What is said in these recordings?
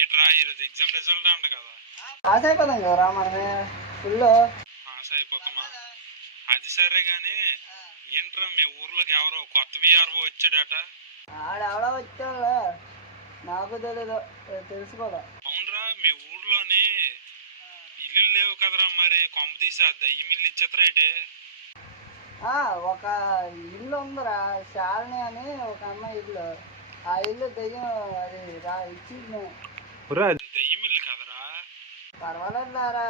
ఏట్రా ఈరోజు exam result అంట కదా, పాస్ అయిపోతాం కదరా మనమే ఫుల్. పాస్ అయిపోతామా? అది సరే గాని ఏంట్రా మీ ఊర్లోకి ఎవరో కొత్త విఆర్ఓ వచ్చాడట? ఆడెవడో వచ్చాడు, నాకు తెలీదు, తెలుసుకోలే. అవునరా, మీ ఊర్లోని ఇల్లు లేవు కదరా, మరి కొంప తీసి ఆ దయ్యం ఇల్లు ఇచ్చేతరా ఏంటి? ఒక ఇల్లు ఉందిరా, శాలిని అని ఒక అమ్మాయి ఇల్లు. ఆ ఇల్లు దెయ్యం అది ఇచ్చింది. దయ్యం ఇల్లు కదరా? పర్వాలేదు లేరా.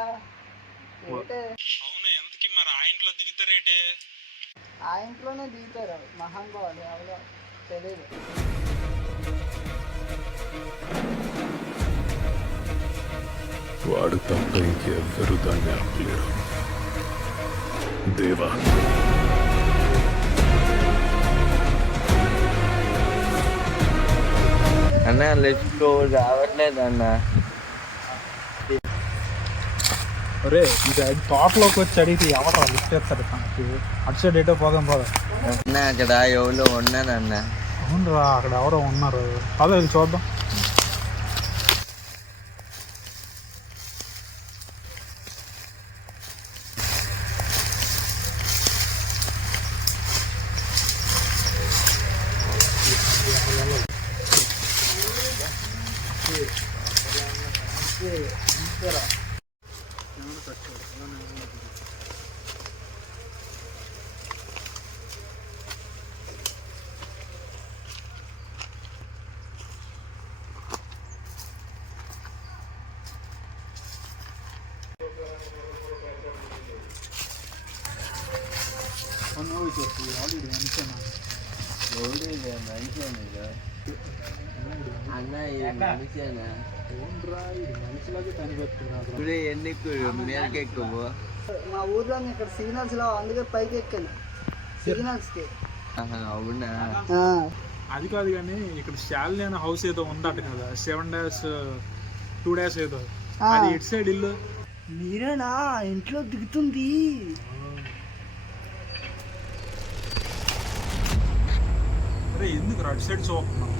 అవును, ఎంతకి మరి ఆ ఇంట్లో దిగుతారేటే? ఆ ఇంట్లోనే దిగుతారు మహానుభావులు, ఎవరో తెలీదు. వాడు తప్ప ఇంకెవ్వరూ దాన్ని ఆపలేరు. దేవా, అన్న లెట్స్ రావట్లేదు అన్న. అరే ఇది తోటలోకి వచ్చి అడిగితే ఎవరు లిఫ్ట్ చేస్తారు మనకి? అటు సైడ్ ఎటో పోదాం అన్న అక్కడ ఎవరో ఉన్నానన్న. అవునరా, అక్కడ ఎవరో ఉన్నారు, అదే చూద్దాం. అన్న మనిషేనా? మనిషిలాగా కనిపెడుతున్నాడు. ఎక్కువ మా ఊర్లో ఇక్కడ సిగ్నల్స్ లో, అందుకే పైకి ఎక్కాను సిగ్నల్స్ కి. అవునా? అది కాదు కానీ ఇక్కడ శాలిని అనే హౌస్ ఏదో ఉందట కదా, 7-2 ఏదో, అది ఇటు సైడ్ ఇల్లు. మీరేనా ఇంట్లో దిగుతుంది? అరే ఎందుకు అటు సైడ్ చూస్తున్నావు?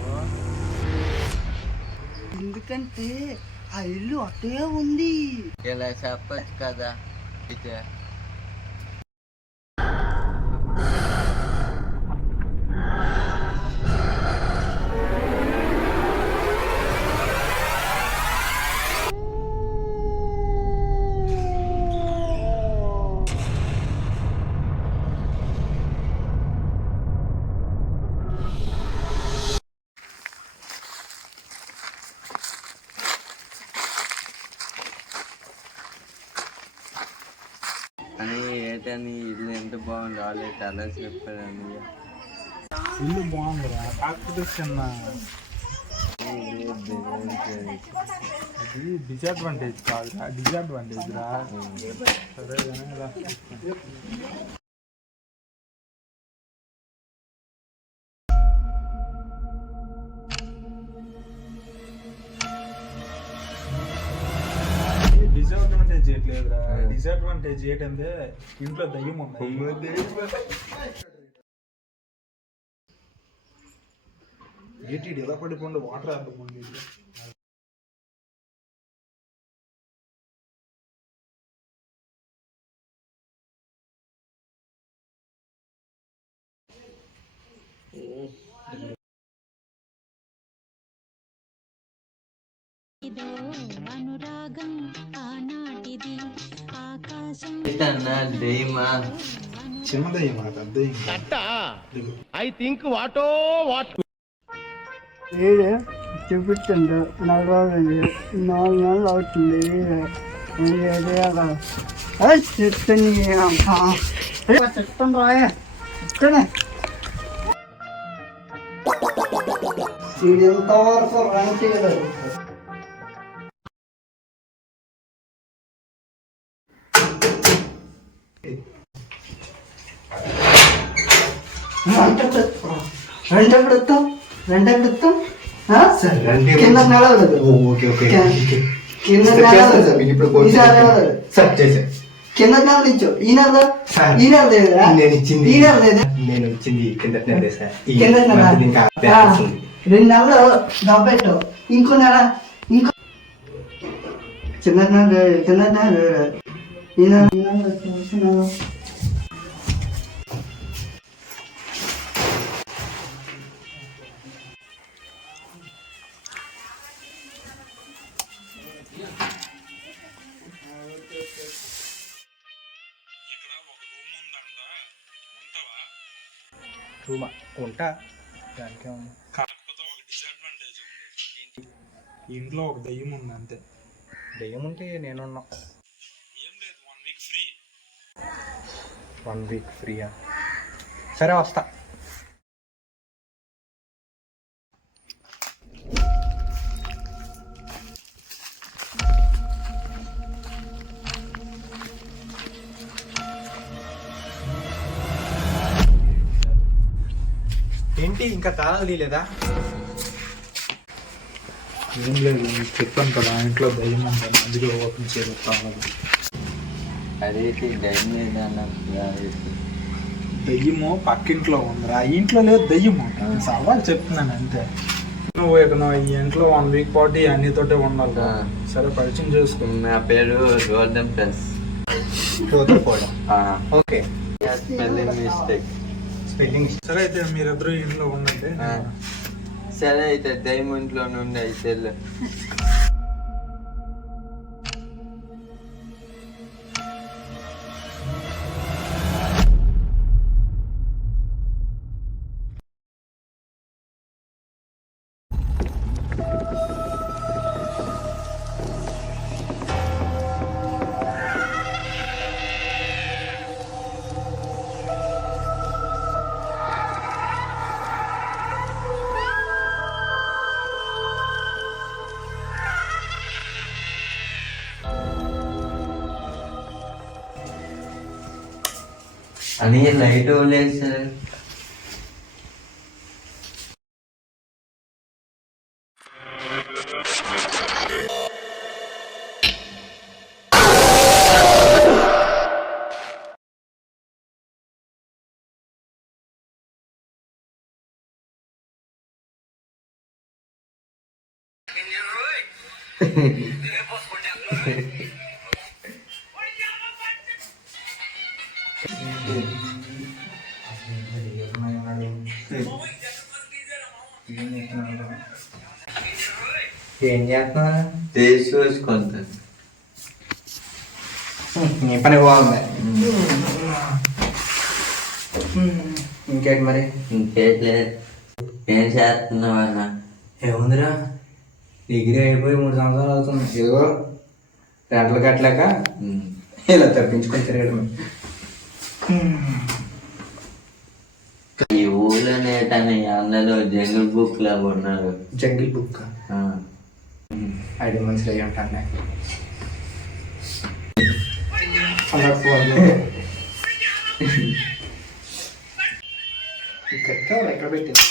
ఎందుకంటే ఆ ఇల్లు అటే ఉంది. ఇలా చెప్పచ్చు కదా. అయితే అని ఏటని ఇల్లు ఎంత బాగుంది, ఆల్రెడీ అలా చెప్పాను. ఇల్లు బాగుందిరా, కాకపోతే చిన్న అది డిసడ్వాంటేజ్ కాదురా, డిసడ్వాంటేజ్ రా. సరే డిసడ్వాంటేజ్ చేయట్లేదురా. డిసడ్వాంటేజ్ ఏంటంటే ఇంట్లో దయ్యం ఉంది. ఏంటి ఎలా పడిపోండి, వాటర్ ఆడుకోండి. చిన్న దయ్యం, పెద్ద ఐ థింక్ వాటో వాట్ చూపించండి. 4 నెలలు అవుతుంది. చెప్తాను రాయ ఇక్కడే ఎంతవరకు రన్ చేయలేదు. కింద నెలవలేదు. కింద నెలవలేదు. కింద నెల నుంచి ఈ నెల ఈ నెల లేదా నేను ఇచ్చింది ఈ నెల లేదా నేను ఇచ్చింది కిందటి నెలే సార్. ఈ కింద నెల మంత్ ఇంకా బ్యాలెన్స్ ఉంది. 2 నెలలు డబ్బెట్టు ఇంకో నెల ఇంకో కింద నెల ఈ నెల ఇక్కడ ఒక రూమ్ ఉందంట, ఉంటావా? రూమా ఉంటా, దానికే ఉంది. కాకపోతే ఒక డిసడ్వాంటేజ్ ఉంది. ఇంట్లో ఒక దయ్యం ఉంది అంతే. దయ్యం ఉంటే నేనున్నా. ఏం లేదు, 1 వీక్ ఫ్రీ. 1 వీక్ ఫ్రీయా? సరే వస్తా. ఏంటి ఇంకా తాళాలు తీయలేదా? ఏం లేదు, చెప్పాను కదా ఇంట్లో దయ్యం ఉందని, అందుకే ఓపెన్ చేయలేదు. అదేంటి డైన్ మీద దయ్యము పక్కింట్లో ఉందిరా, ఈ ఇంట్లో లేదు దయ్యము. సవాల్ చెప్తున్నాను అంతే. నువ్వు ఇక ఈ ఇంట్లో 1 వీక్ పాటు అన్నితోటే ఉండాలి కదా. సరే పరిచయం చేసుకో. నా పేరు golden plus. Okay, spelling mistake. Spelling సరే. అయితే మీరిద్దరు ఇంట్లో ఉండండి. సరే అయితే డైమండ్లో నుండి అయితే వెళ్ళు. అని లైట్ లేదు సార్. ఏం చేస్తున్నా? టేస్ట్ చూసుకుంటాను. నీ పని బాగుంది. ఇంకేంటి మరి? ఇంకేట్లేదు. ఏం చేస్తున్నావు అన్న? ఏముందిరా, డిగ్రీ అయిపోయి 3 సంవత్సరాలు అవుతుంది. ఏదో రెంటలు కట్టలేక ఇలా తప్పించుకొని తిరగడమే. ఈ ఊళ్ళో నేటని అందరూ జంగిల్ బుక్ లా ఉన్నారు. జంగిల్ బుక్ ఐడి మంచిగా అయ్యి ఉంటాను. ఎక్కడ పెట్టింది?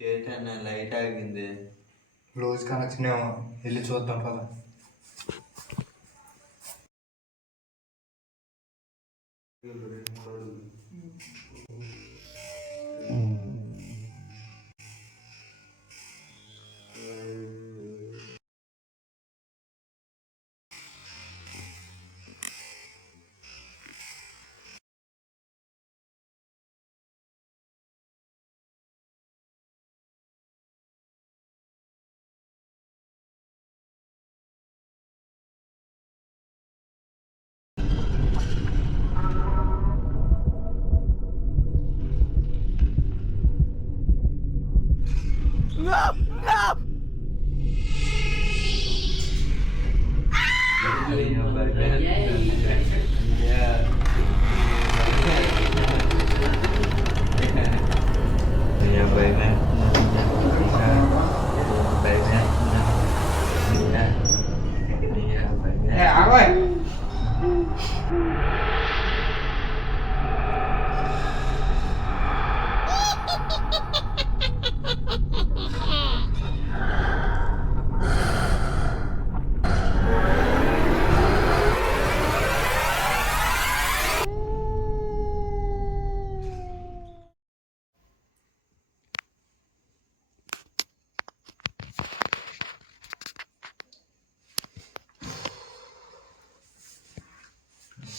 ఏటన్నా లైట్ ఆగింది. రోజు కనెక్షన్ ఏమో, వెళ్ళి చూద్దాం పద.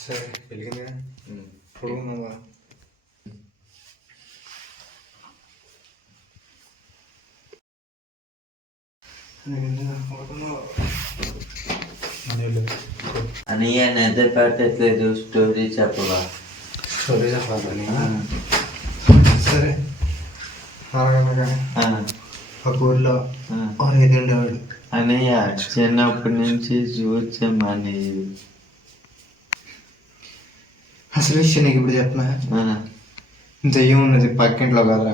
సరే వెలిగిందా పొడుగున్నావా అన్నయ్య నిద్ర పెట్టట్లేదు, స్టోరీ చెప్పవా? స్టోరీ చెప్పాలని సరే అనగనగా ఒక ఊర్లో ఒక రైతు ఉండేవాడు. అన్నయ్య చిన్నప్పటి నుంచి చూసామని అసలు విషయం నీకు ఇప్పుడు చెప్పనా? దెయ్యం ఉన్నది పక్కింట్లో కదా,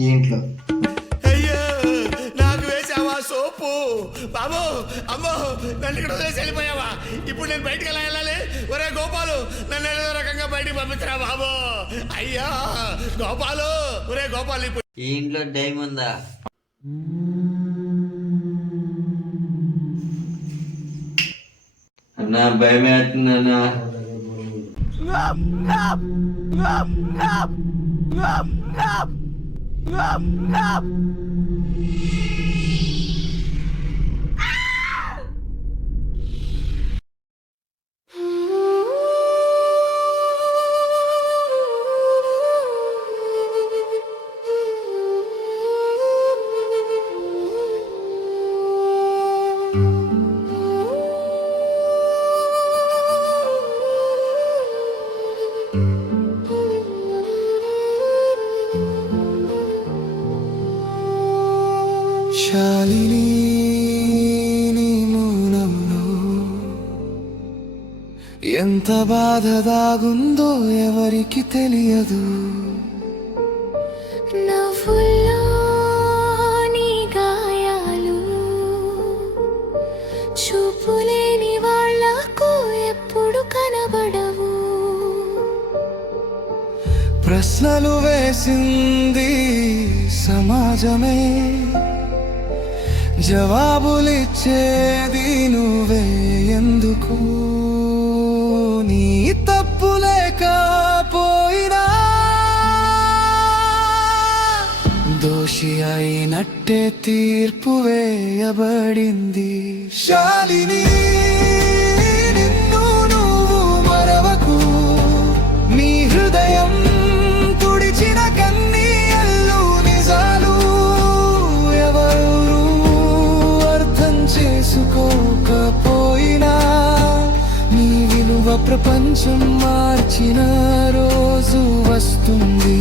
ఈ ఇంట్లో. నాకు వేసావా సోపు బాబు? అమ్మో, నన్ను ఇక్కడ వదిలేసి వెళ్ళిపోయావా? ఇప్పుడు నేను బయటికి ఎలా వెళ్ళాలి? ఒరే గోపాలు, నన్ను ఏదో రకంగా బయటికి పంపించరా బాబు. అయ్యా గోపాలు, ఒరే గోపాలు, ఇప్పుడు ఈ ఇంట్లో టైం ఉందా? అన్నా భయం వేస్తున్నానా? శాలిని నీ మౌనంలో ఎంత బాధ దాగుందో ఎవరికి తెలియదు. నవ్వుల్లో నీ గాయాలు చూపులేని వాళ్ళకు ఎప్పుడు కనబడవు. ప్రశ్నలు వేసింది సమాజమే, జవాబులిచ్చేది నువ్వే ఎందుకు? నీ తప్పు లేకపోయినా దోషి అయినట్టే తీర్పు వేయబడింది. శాలిని నిన్ను నువ్వు మరవకు, నీ హృదయం తుడిచిన కన్నీళ్ళు నిజాలు ఎవరు అర్థం చేసుకోకపోయినా నీ విలువ ప్రపంచం మార్చిన రోజు వస్తుంది.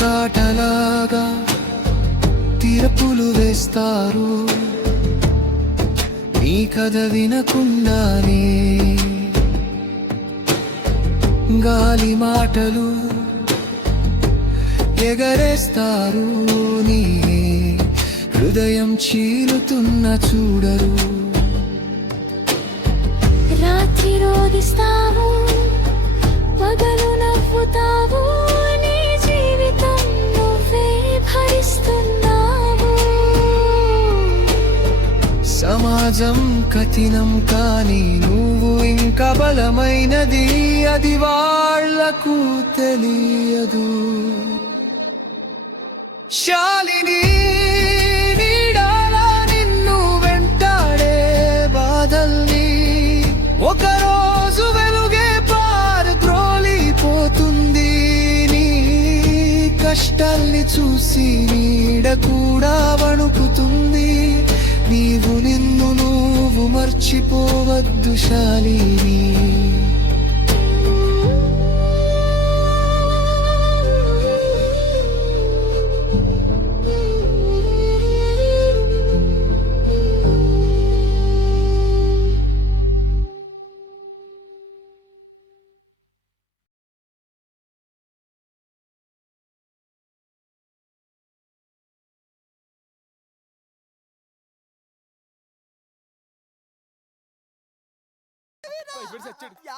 కాటలాగా తీరపులు వేస్తారు, నీ కథ వినకుండానే గాలి మాటలు ఎగరేస్తారు. నీ హృదయం చీలుతున్న చూడరు. రాత్రి రోగిస్తావు, పగలు నవ్వుతావు, నీ జీవితం నువ్వే భరిస్తున్నావు. సమాజ సమాజం కఠినం కానీ నువ్వు ఇంకా బలమైనది అది వాళ్లకు తెలియదు. శాలిని నీడాలా నిన్ను వెంటాడే బాధల్ని ఒకరోజు వెలుగే పారద్రోలిపోతుంది. నీ కష్టాల్ని చూసి నీడ కూడా వణుకుతుంది. నీవు నిన్ను నువ్వు మర్చిపోవద్దు శాలిని.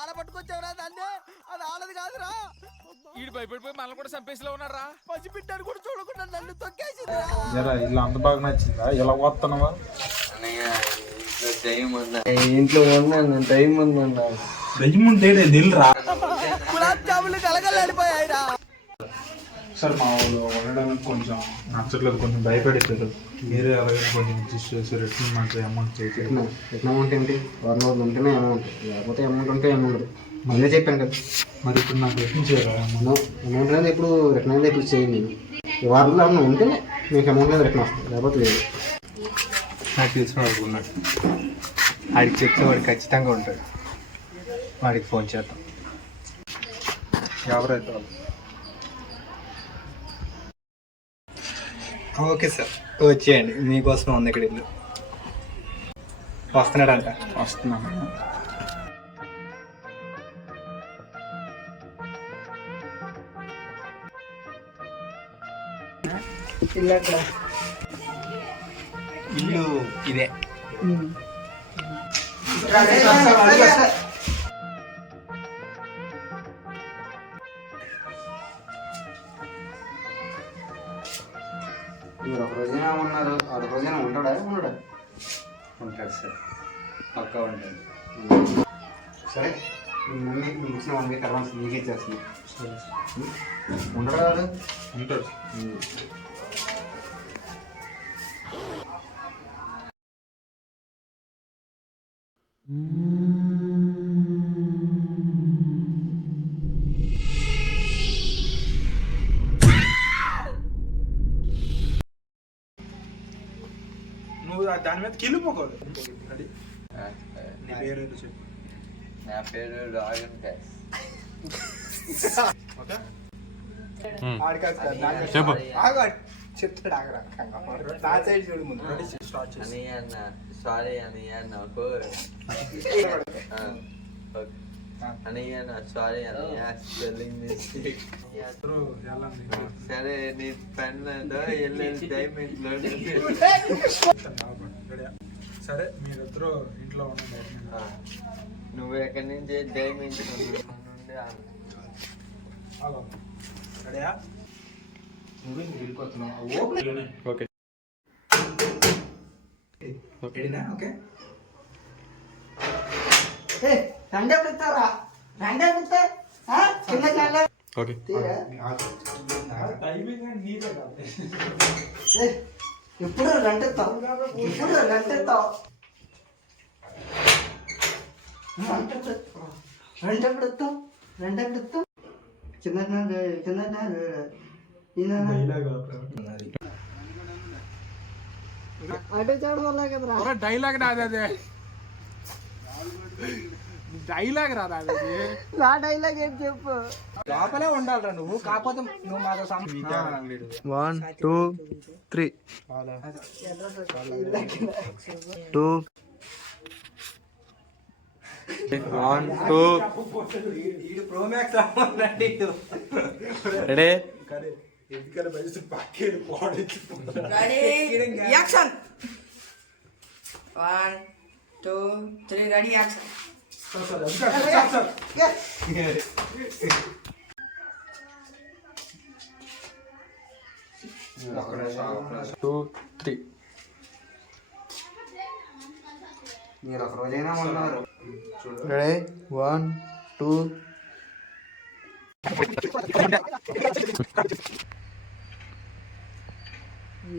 ఆడ పట్టుకొచ్చావురా దాన్ని, అది ఆడది కాదురా. ఈడు భయపడిపోయి మనల్ని కూడా చంపేసిలో ఉన్నారా? పసిపిట్టాడు కూడా చూడకుండా నన్ను తొక్కేసింది. ఇల్లు అంత బాగా నచ్చిందా? ఇలా వస్తున్నావా? ఇంట్లో ఉన్నాను, టైం ఉందన్నా. దయ్యం ఉంటే దిల్రా. గులాబ్ జాములు కలగలాడిపోయాయిరా. సార్ మా వాళ్ళు ఉండడానికి కొంచెం నచ్చట్లేదు, కొంచెం భయపెడతారు. మీరే అలాగే కొంచెం అడ్జస్ట్ చేసి రిటర్న్ మనకి అమౌంట్ చేసి. రిటర్న్ అమౌంట్ ఏంటి? 1 రోజులు ఉంటేనే అమౌంట్, లేకపోతే అమౌంట్ ఉంటే అమౌంట్. ముందే చెప్పాను కదా. మరి ఇప్పుడు నాకు రిటర్న్ చేయాలి అమౌంట్ అనేది ఇప్పుడు రిటర్న్ అనేది ఇప్పుడు చేయండి. ఈ వారంలో ఏమన్నా ఉంటేనే మీకు అమౌంట్ అనేది రిటర్న్ వస్తుంది, లేకపోతే లేదు. నాకు తెలిసిన వాడికి ఉన్నాడు, ఆడికి చెప్తే వాడికి ఖచ్చితంగా ఉంటాడు. వాడికి ఫోన్ చేద్దాం. ఎవరైతే వాళ్ళు. ఓకే సార్, వచ్చేయండి, మీకోసం ఉంది ఇక్కడ ఇల్లు. వస్తున్నాడంట. వస్తున్నాను. ఇల్లు ఇదే. మీరు ఒక రోజైనా ఉన్నారు, ఆ రోజైనా ఉంటాడా? ఉండడా? ఉంటాడు సార్, పక్కా ఉంటాడు. సరే, మీ మమ్మీ మీకు ఇచ్చిన 1 వీక్ అడ్వాన్స్ నీకే ఇచ్చేస్తుంది. ఉండడా? ఉంటాడు. నువ్వు దాని మీద కిల్లిపోకూడదు. నీ పేరు ఏదో చెప్పు. నా పేరు రాయన్ క్యాస్. ఓకే చెప్పు. చెప్తాడు ఆగరా. నా సైడ్ చూడు ముందు. అనయ్య అన్న, సారీ అనయ్య నాకు. అనయ్య అన్న, సారీ అనయ్య, స్పెల్లింగ్ మిస్టేక్. సరే, నీ పెన్ వెళ్ళేది డైమండ్ లో. సరే, మీరిద్దరూ ఇంట్లో ఉండండి. నువ్వు ఎక్కడి నుంచి డైమండ్ నుండి రెడీయా? నువ్వు వెళ్ళిపోతున్నావు. ఓకే. ఓకే. రెండే పెడతారా? రెండే పెడతా చిన్న చాలే. ఓకే. ఇప్పుడు రెండెత్తావు, ఇప్పుడు రెండెత్తావు. రెండెప్పుడెత్తావు, రెండెప్పుడెత్తావు. చిన్న చిన్న అటు చూడు వల్ల కదరా. డైలాగ్ రాదు అదే, డైలాగ్ రాదు అది. నా డైలాగ్ ఏంటి చెప్పు. లోపలే ఉండాలిరా నువ్వు, కాకపోతే నువ్వు మాతో 1 2 3 2 1 2 Pro Max ready. Action 1 2 3 ready action. 2 3 మీరు ఒక రోజైనా ఉన్నారు. రెడీ 1 2.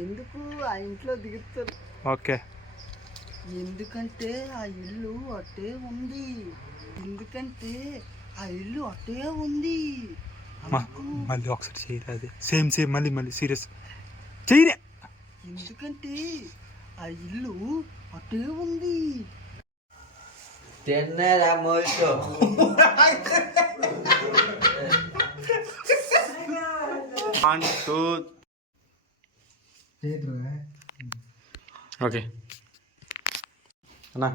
ఎందుకు ఆ ఇంట్లో దిగుతారు? ఓకే. ఎందుకంటే ఆ ఇల్లు అట్టే ఉంది. ఎందుకంటే ఆ ఇల్లు అట్టే ఉంది. మళ్ళీ ఒకసారి చేయరా, అది సేమ్ మళ్ళీ సీరియస్ చేయరా. ఎందుకంటే ఆ ఇల్లు అట్టే ఉంది. తిన్నారా మోసో? ఓకే అన్నా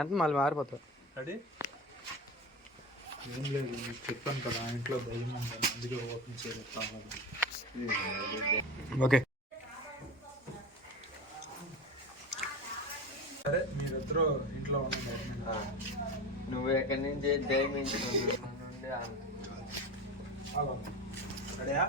ఎంత మళ్ళీ మారిపోతావు. రెడీ? ఏం లేదు, చెప్పాను కదా ఇంట్లో దయ్యం ఉందని, అందుకే ఓపెన్ చేయలేదు. ఓకే సరే, మీరిద్దరూ ఇంట్లో ఉన్నారు. నువ్వు ఎక్కడి నుంచి దయమించుకుంటు రెడీయా?